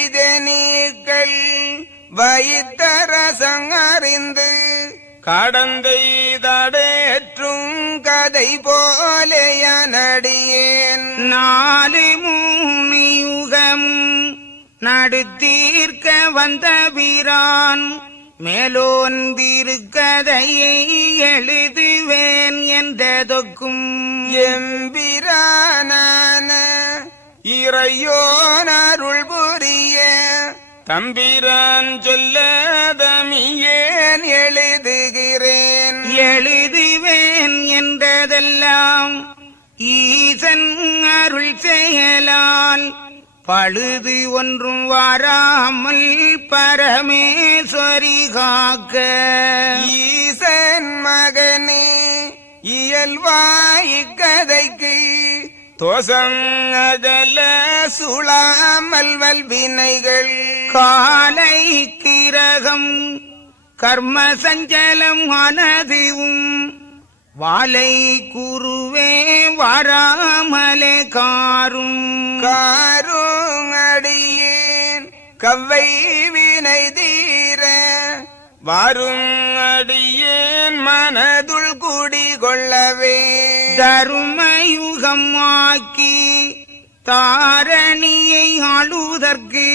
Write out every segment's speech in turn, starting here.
கடந்தைதனீக்கள் வைத்தரசங்கறிந்து கடந்தைதடேற்றும் கதை போலைய நடியேன் நாலு மூணியுகமும் நடுத்தீர்க்க வந்த வீரான் மேலோன் திருக்கதையை எழுதுவேன் என்றதொக்கும் எம்பிரானான இறையோன் அருள் புரிய தம்பிரான் சொல்லதமியேன் எழுதுகிறேன் எழுதுவேன் என்றதெல்லாம் ஈசன் அருள் செயலால் பழுது ஒன்றும் வாராமல் பரமேஸ்வரி காக்க ஈசன் மகனே இயல்வாய் கதைக்கு தோசங்கல சுளாமல் வல்வினைகள் காலை கிரகம் கர்ம சஞ்சலம் ஆனதுவும் வாலை குருவே வராமலே காரும் அடியேன் கவ்வை வினை தீர வாரும் அடியேன் மனதுள் குடிகொள்ளவே தருமயுகம் ஆக்கி தாரணியை ஆளுதற்கு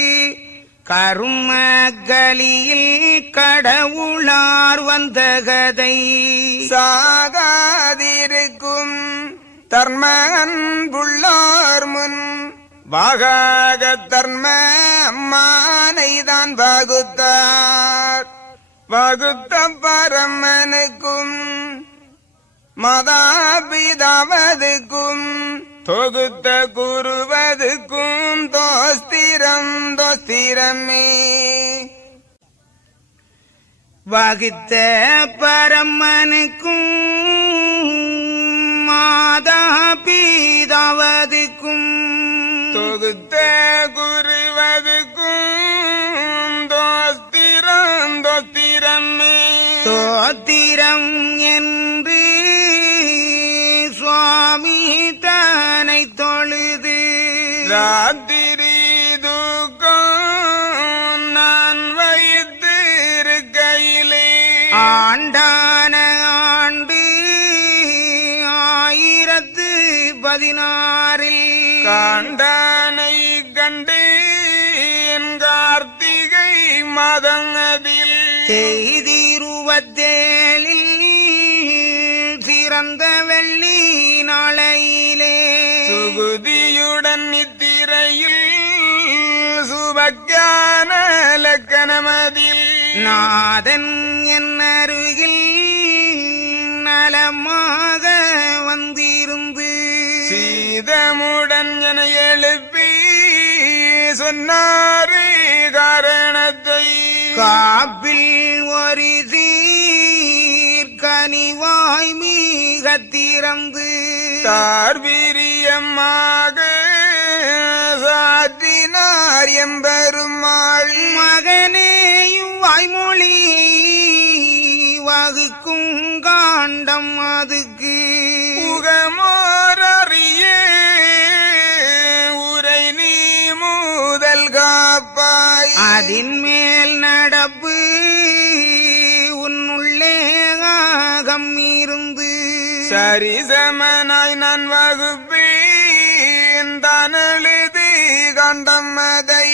கருமகளில் கடவுளார் வந்த கதை சாகாதிருக்கும் தர்மன் புள்ளார் முன் வாகாக தர்ம அம்மானைதான் வகுத்தார் வகுத்த பரமனுக்கும் மதாபிதாவதுக்கும் தொகுத்த குருவதுக்கும் தோஸ்திரமே வகுத்த பரமனுக்கும் மாதாபிதாவதுக்கும் தொகுத்த குருவதுக்கும் தோஸ்திரமே தோத்திரம் என்று சுவாமி தனை தொழுது ராத்திரி தூக்கம் நான் வைத்திருக்கையிலே ஆண்டான ஆண்டு 1016 காண்டானை கண்டு என் கார்த்திகை மதங்களில் செய்திருவத்தேழில் சிறந்த வெள்ளி நாளையிலே சுகுதியுடன் நித்திரையில் சுபக்கான லக்கணமதில் நாதன் என் அருகில் நலமாக வந்திருந்து சீதமுடன் என எழுப்பி சொன்னாரு காரணத்தை காப்பில் ஒரு சீர்கனிவாய் மீக திறந்து தார்வீரியமாக சாற்றினார் எம்பெருமாள் மகனேயும் வாய்மொழி வகுக்கும் காண்டம் அதுக்கு உகமோரறிய உரை நீ முதல் காப்பாய் அதின் மேல் நடப்பு உன்னுள்ளே ஆகம் இருந்து சரிசமனாய் நான் வகுப்பேன் தனழுது கண்டம் அதை